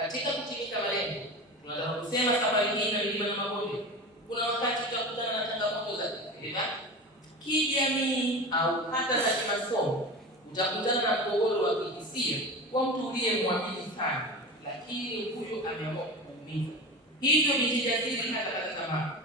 katika kutimiza malengo. Tunataka kusema safari hii na milima na mabonde, kuna wakati utakutana na changamoto za kifedha, kijamii au hata za kimasomo. Utakutana na mgogoro wa kihisia kwa mtu uliyemwamini sana, lakini huyo ameamua kukuumiza. Hivyo jitahidi hata katika tamaa.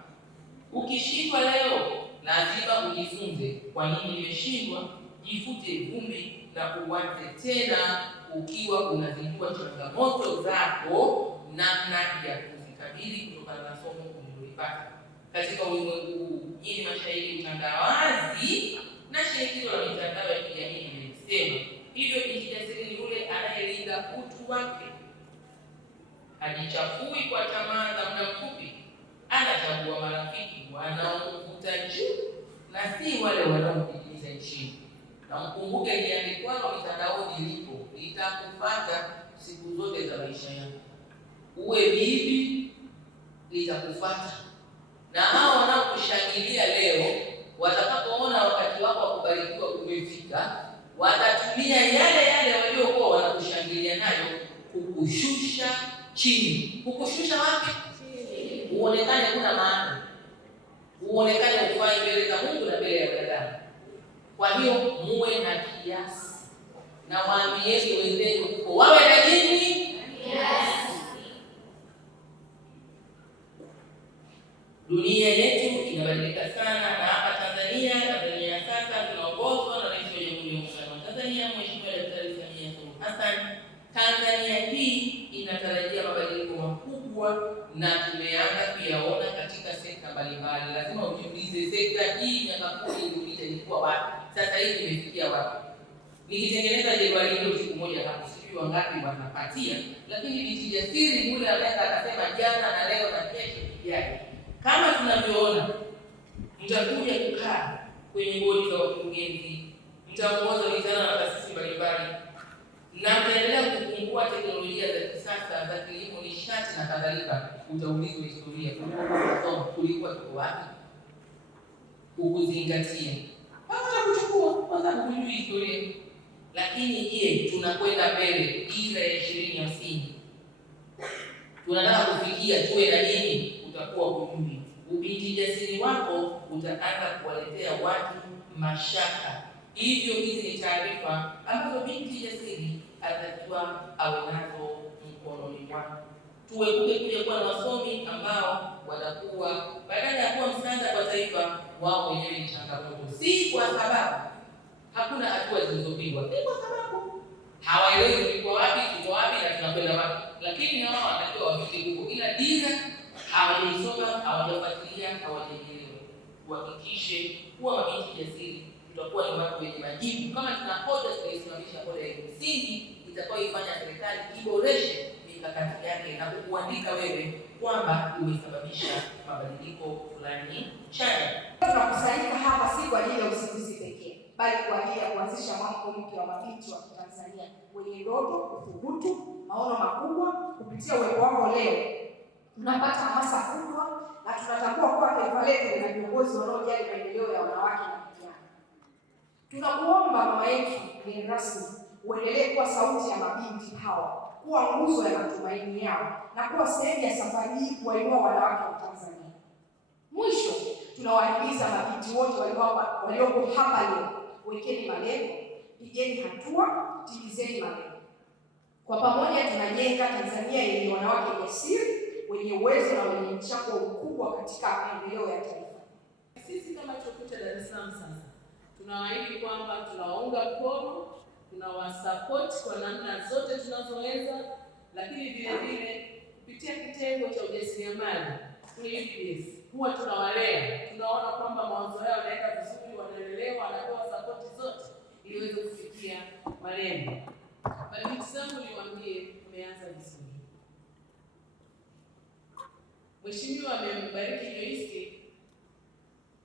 Ukishindwa leo, lazima ujifunze kwa nini nimeshindwa. Jifute vumbi na uanze tena ukiwa unazijua changamoto zako, namna ya kuzikabili kutokana na somo ulilopata. Katika ulimwengu huu, yini mashairi utandawazi na shinikizo la mitandao ya kijamii imesema. Hivyo kijasiri ni yule anayelinda utu wake, hajichafui kwa tamaa za muda mfupi, anachagua marafiki wanaomvuta juu na si wale wanaomdidimiza chini. Na mkumbuke liandikwalo mitandaoni lipo, litakupata siku zote za maisha yako. Uwe bibi, litakupata. Na hao wanaokushangilia leo, watakapoona wakati wako wa kubarikiwa umefika, watatumia yale waliokuwa wanakushangilia nayo kukushusha chini. Kukushusha wapi? Chini. Uonekane kuna maana, uonekane ufai mbele za Mungu na mbele ya wanadamu. Kwa hiyo muwe na kiasi, na waambieni wenzenu huko wawe na nini? Kiasi. Dunia yetu inabadilika sana, na hapa Tanzania sasa tunaongozwa na Rais wa Jamhuri ya Muungano wa Tanzania, Mheshimiwa Daktari Samia Suluhu Hassan. Tanzania hii inatarajia mabadiliko makubwa na tumeanza kuyaona katika sekta mbalimbali. Lazima ujiulize, sekta hii miaka 10 iliyopita ilikuwa wapi? Sasa hivi imefikia wapi? Nikitengeneza jedwali hilo siku moja hapo, sijui wangapi wanapatia, lakini nijasiri yule anaweza akasema jana na leo na kesho ijayo. Kama tunavyoona, mtakuja kukaa kwenye bodi za wakurugenzi, mtaongoza wizara na taasisi mbalimbali, na mtaendelea kufungua teknolojia za kisasa za kilimo, nishati na kadhalika. Utaulizwa historia, kulikuwa tuko wapi? Ukuzingatia hata kuchukua kwa sababu hujui historia. Lakini je, tunakwenda mbele? Dira ya 2050 tunataka kufikia, tuwe na nini? Utakuwa hujui. Ubinti jasiri wako utaanza kuwaletea watu mashaka. Hivyo hizi ni taarifa ambazo binti jasiri atakiwa awe nazo mkononi mwake. Tuepuke kuja kuwa na wasomi ambao watakuwa badala ya kuwa msaada kwa taifa, wao wenyewe ni changamoto. Si kwa sababu hakuna hatua zilizopigwa, ni kwa sababu hawaelewi tuko wapi na tunakwenda wapi. Lakini na wao wanatakiwa wafike huko, ila dira hawajaisoma, hawajafuatilia, hawajaelewa. Tuhakikishe kuwa mabinti jasiri tutakuwa ni watu wenye majibu. Kama tuna hoja, tutaisimamisha hoja ya msingi itakayoifanya serikali iboreshe mikakati yake na kukuandika wewe kwamba umesababisha mabadiliko fulani chanya. Tunakusanyika hapa si kwa ajili ya usingizi pekee, bali kwa ajili ya kuanzisha mwamko mpya wa mabinti wa Tanzania wenye ndoto, uthubutu, maono makubwa. Kupitia uwepo wako leo tunapata hamasa kubwa, na tunatambua kuwa taifa letu lina viongozi wanaojali maendeleo ya wanawake na vijana. Tunakuomba mama yetu mgeni rasmi, uendelee kuwa sauti ya mabinti hawa, kuwa nguzo ya matumaini yao, na kuwa sehemu ya safari hii kuwainua wanawake wa Tanzania. Mwisho, tunawahimiza mabinti wote walioko hapa leo, wekeni malengo, pigeni hatua, timizeni malengo. Kwa pamoja tunajenga Tanzania yenye wanawake jasiri, wenye uwezo na wenye mchango mkubwa katika maendeleo ya taifa. Sisi kama Chuo Kikuu cha Dar es Salaam sasa tunawaahidi kwamba tunawaunga mkono, tunawasupport kwa namna zote tunazoweza, lakini vile vile kupitia kitengo cha ujasiriamali UPS huwa tunawalea, tunaona kwamba mawazo yao yanaenda vizuri, wanaelewa, wanapewa support zote ili waweze kufikia malengo. Mabinti zangu niwaambie, tumeanza vizuri. Mheshimiwa amembariki Joyce,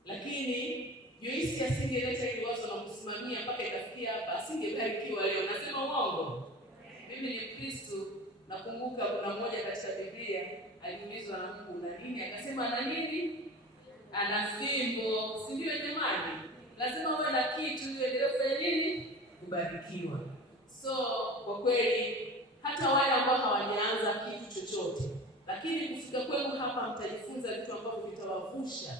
lakini Joyce asingeleta hili wazo la kusimamia mpaka ikafikia hapa, asingebarikiwa leo. Nasema uongo? Mimi ni Kristo. Nakumbuka kuna mmoja katika Biblia aliulizwa na Mungu na nini, akasema na nini? Ana fimbo. Si ndio jamani? Lazima uwe na kitu ili uendelee kufanya kubarikiwa. So kwa kweli hata wale ambao hawajaanza lakini kufika kwenu hapa mtajifunza vitu ambavyo vitawavusha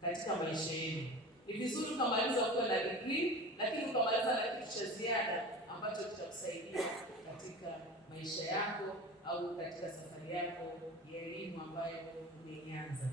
katika maisha yenu. Ni vizuri ukamaliza ukiwa na degree, lakini ukamaliza na kitu cha ziada ambacho kitakusaidia katika maisha yako au katika safari yako ya elimu ambayo umeianza.